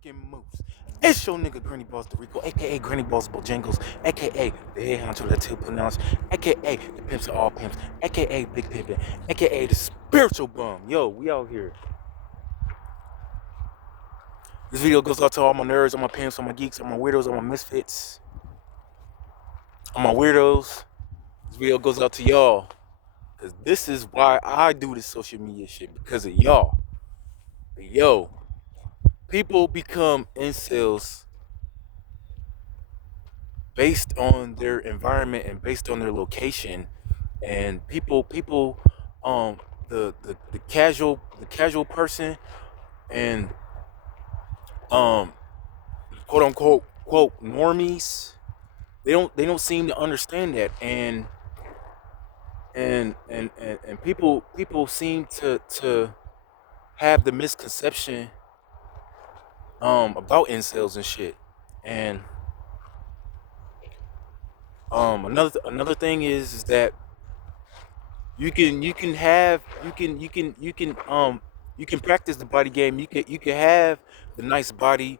fucking moose. It's your nigga Granny Boss Dorico, aka Granny Boss Bojangles, aka the head honcho that too pronounced, aka the pimps of all pimps, aka Big Pimpin', aka the spiritual bum. Yo, we out here. This video goes out to all my nerds, all my pimps, all my geeks, all my weirdos, all my misfits, all my weirdos. This video goes out to y'all. Cause this is why I do this social media shit, because of y'all. But yo, people become incels based on their environment and based on their location, and people the casual person and um quote unquote quote normies, they don't seem to understand that, and people seem to have the misconception about incels and shit. And another thing is that you can practice the body game. You can have the nice body,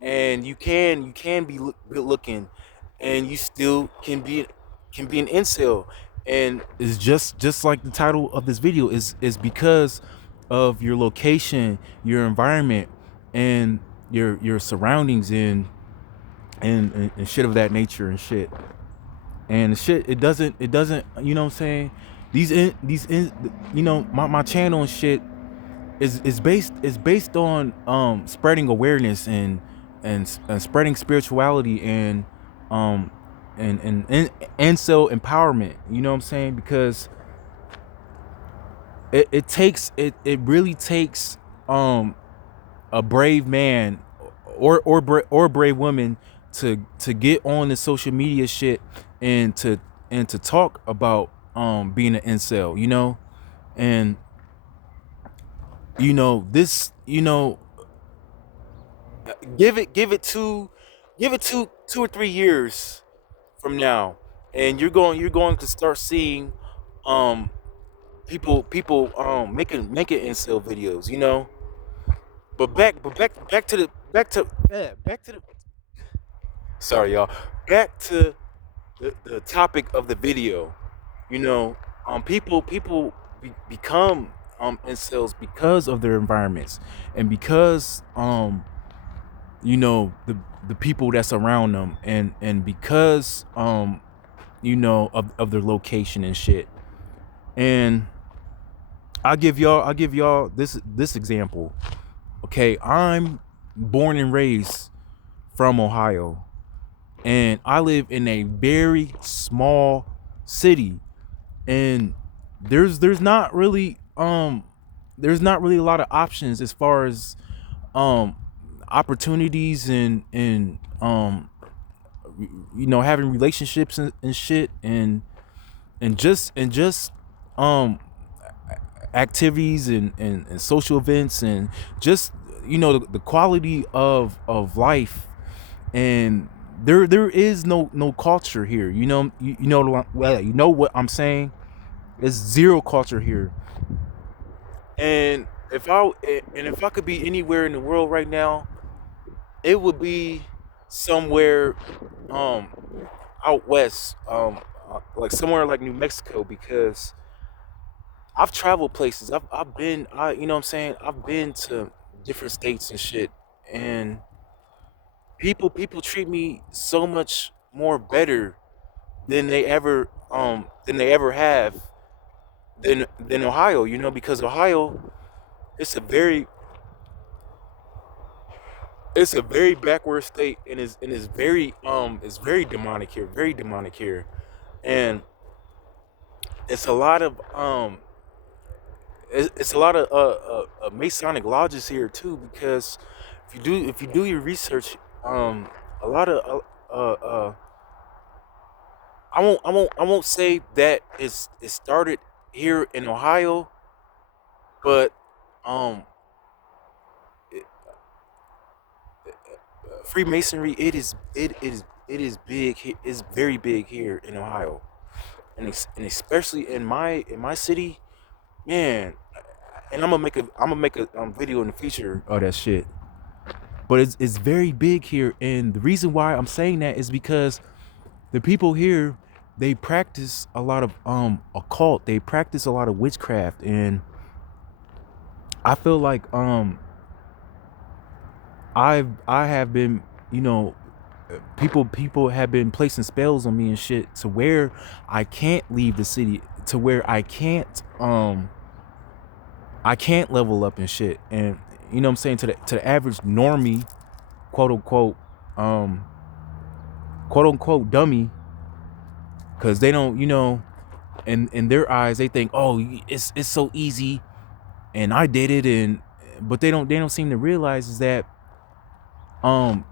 and you can be good looking, and you still can be an incel. And it's just like the title of this video is because of your location, your environment, and your surroundings, and shit of that nature and shit. And shit, it doesn't, you know what I'm saying? These you know, my channel and shit is based on spreading awareness and spreading spirituality um and incel empowerment, you know what I'm saying? Because it really takes a brave man or brave woman to get on the social media shit and to talk about being an incel, you know. And this, give it 2 or 3 years from now, and you're going to start seeing um people making incel videos, you know. But back to the sorry, y'all. Back to the topic of the video. You know, people become incels because of their environments, and because the people that's around them, and because of their location and shit. And I'll give y'all this example. Okay, I'm born and raised from Ohio, and I live in a very small city, and there's not really a lot of options as far as um opportunities and having relationships and shit, and just um activities and social events, and just the quality of life. And there is no culture here, well, you know what I'm saying. It's zero culture here. And if I could be anywhere in the world right now, it would be somewhere um out west, like somewhere like New Mexico, because I've traveled places. I've been, you know what I'm saying, I've been to different states and shit, and people treat me so much more better than they ever have than Ohio, because Ohio, it's a very it's a very backward state, and it's very demonic here, very demonic here. And it's a lot of it's a lot of Masonic lodges here too, because if you do your research, a lot of I won't say that it started here in Ohio, but um it, Freemasonry, it is big. It's very big here in Ohio, and especially in my city, man. And I'm gonna make a video in the future of that shit. but it's very big here. And the reason why I'm saying that is because the people here, they practice a lot of occult, they practice a lot of witchcraft. And I feel like I have been, you know, people have been placing spells on me and shit, to where I can't leave the city, to where I can't level up and shit. And you know what I'm saying, to the average normie, quote unquote, um quote unquote dummy, because they don't, you know, in their eyes they think, oh, it's so easy and I did it. And but they don't seem to realize is that, um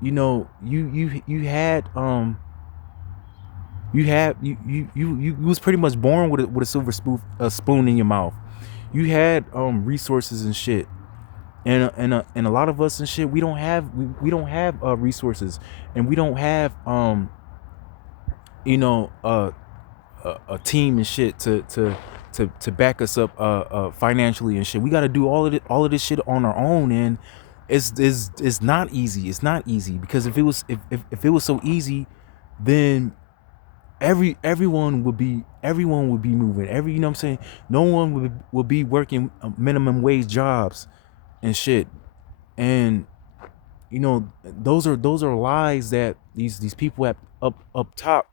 you know, you had you was pretty much born with a silver spoon in your mouth. You had resources and shit. And a lot of us and shit, we don't have resources, and we don't have you know, a team and shit to back us up financially and shit. We got to do all of this shit on our own. And it's not easy. It's not easy, because if it was so easy, then everyone would be moving. You know what I'm saying? No one would be working minimum wage jobs and shit. And you know, those are lies that these people at up top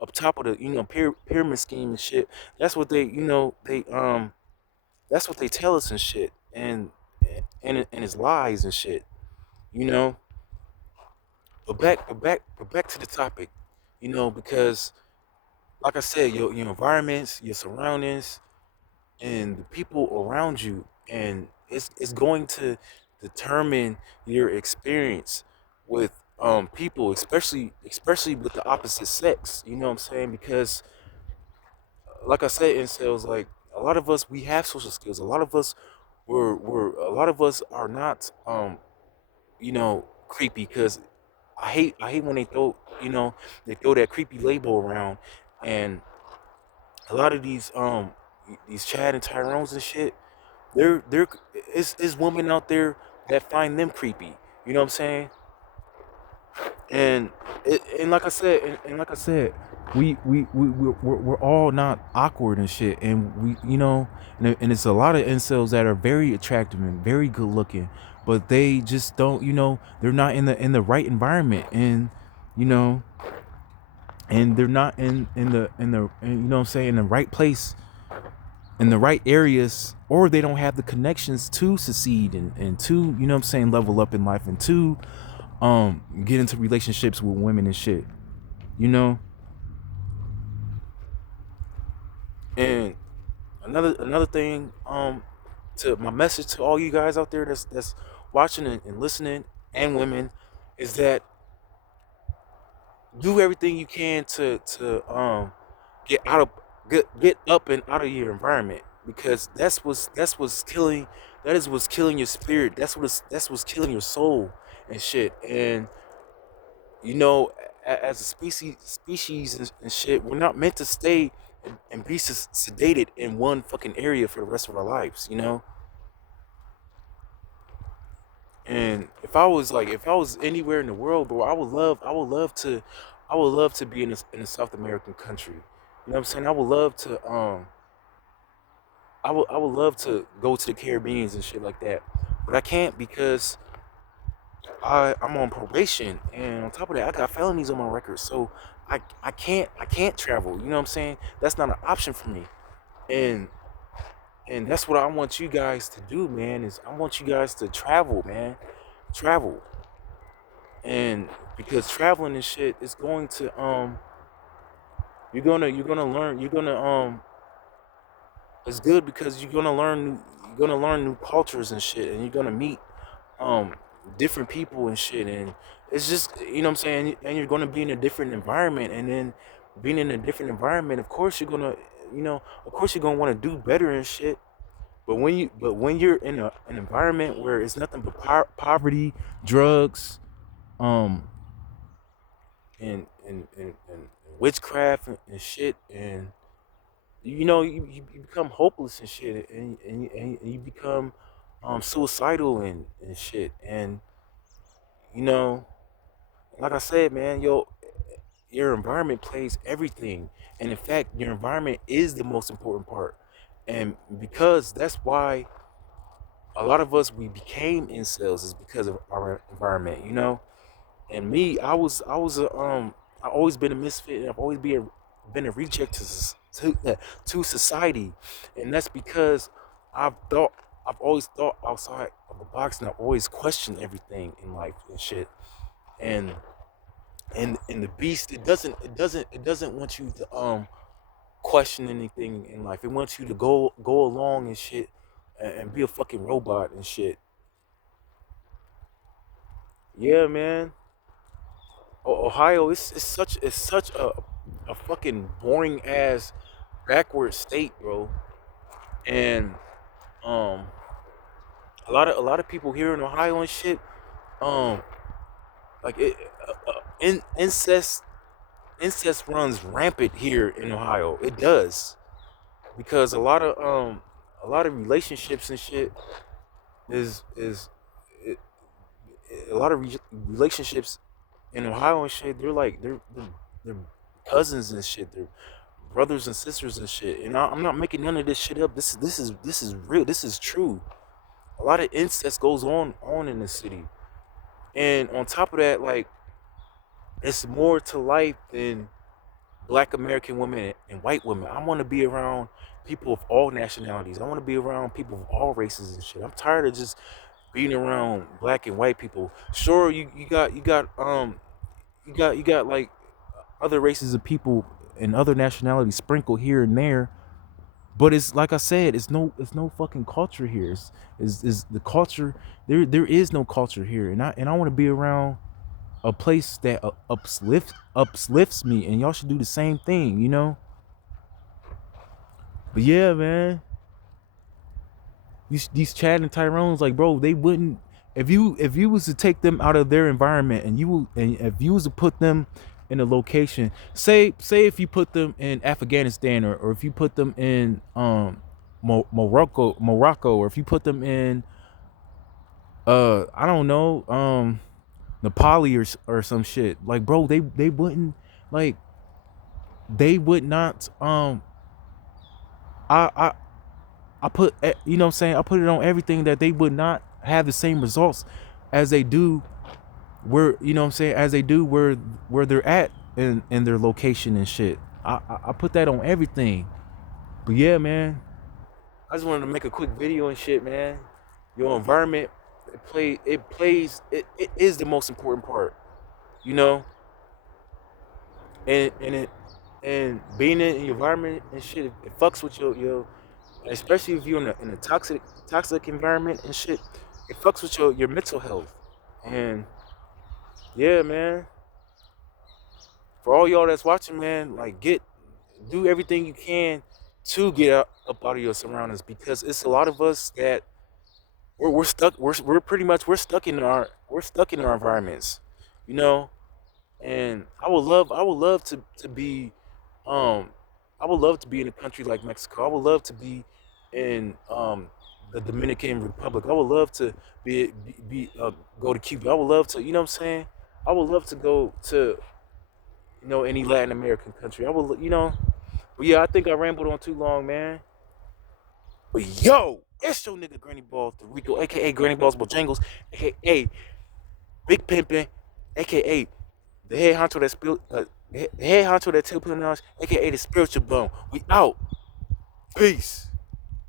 of the, you know, pyramid scheme and shit. That's what they, you know, that's what they tell us and shit. And it's lies and shit, you know. But back to the topic, you know, because like I said, your environments, your surroundings, and the people around you, and it's going to determine your experience with people, especially with the opposite sex. You know what I'm saying? Because like I said, in sales, like, a lot of us, we have social skills. A lot of us a lot of us are not you know, creepy. Because I hate when they throw, you know, they throw that creepy label around. And a lot of these Chad and Tyrones and shit, there is women out there that find them creepy. You know what I'm saying? And and like I said, and like I said, we're all not awkward and shit. And we, you know, and it's a lot of incels that are very attractive and very good looking, but they just don't, you know, they're not in the right environment. And you know, and they're not you know what I'm saying, in the right place, in the right areas, or they don't have the connections to succeed, and to, you know what I'm saying, level up in life, and to get into relationships with women and shit, you know. And another thing, to my message to all you guys out there that's watching and listening, and women, is that do everything you can to get out of get up and out of your environment, because that's what's killing, that is what's killing your spirit. That's what's killing your soul and shit. And you know, as a species and shit, we're not meant to stay and be sedated in one fucking area for the rest of our lives, you know. And if I was anywhere in the world, bro, I would love to be in a South American country. You know what I'm saying? I would love to go to the Caribbeans and shit like that. But I can't, because I'm on probation, and on top of that I got felonies on my record. So I can't travel. You know what I'm saying? That's not an option for me. And that's what I want you guys to do, man, is I want you guys to travel, man. Travel. And because traveling and shit is going to you're gonna learn, it's good, because you're gonna learn new cultures and shit, and you're gonna meet um different people and shit. And it's just, you know what I'm saying, and you're gonna be in a different environment. And then being in a different environment, of course you're gonna, you know, of course you're gonna want to do better and shit. But when you're in an environment where it's nothing but poverty, drugs, um and witchcraft and shit, and you know, you become hopeless and shit, and you become suicidal and shit. And You know, like I said, man, your environment plays everything, and in fact, your environment is the most important part. And because that's why a lot of us we became incels is because of our environment. And me, I always been a misfit, and I've always been a reject to society, and that's because I've thought I've always thought outside of the box, and I've always questioned everything in life and shit. And and the beast, it doesn't want you to question anything in life. It wants you to go along and shit, and be a fucking robot and shit. Yeah, man. Ohio is such a fucking boring ass backward state, bro. And um a lot of people here in Ohio and shit, um like incest runs rampant here in Ohio. It does, because a lot of relationships and shit is it, a lot of relationships in Ohio and shit. They're cousins and shit. They're brothers and sisters and shit. And I'm not making none of this shit up. This is real. This is true. A lot of incest goes on in the city. And on top of that, like, it's more to life than black American women and white women. I want to be around people of all nationalities. I want to be around people of all races and shit. I'm tired of just being around black and white people. Sure, you got like other races of people and other nationalities sprinkled here and there, but it's like I said, it's no fucking culture here. Is the culture there is no culture here, and I want to be around a place that uplifts me, and y'all should do the same thing. But yeah, man, these Chad and Tyrone's, like, bro, they wouldn't, if you was to take them out of their environment, and if you was to put them in a location, say if you put them in Afghanistan, or if you put them in Morocco, or if you put them in I don't know, Nepali, or some shit, like, bro, they wouldn't, like, they would not, I I I put, you know what I'm saying, I put it on everything that they would not have the same results as they do where, you know what I'm saying, as they do where they're at in their location and shit. I put that on everything. But yeah, man, I just wanted to make a quick video and shit, man. Your environment, it is the most important part, you know, and being in the environment and shit, it fucks with your, especially if you're in a toxic environment and shit. It fucks with your mental health. And yeah, man, for all y'all that's watching, man, like, do everything you can to get up out of your surroundings, because it's a lot of us that we're stuck. We're pretty much we're stuck in our environments, you know. And I would love to be, um I would love to be in a country like Mexico. I would love to be in the Dominican Republic. I would love to go to Cuba. I would love to, you know what I'm saying? I would love to go to, any Latin American country. But yeah, I think I rambled on too long, man. But yo, it's your nigga Granny Balls the Rico, aka Granny Balls Bojangles, aka Big Pimpin', aka the head honcho that the head honcho that tell people knowledge, aka the spiritual bone. We out. Peace.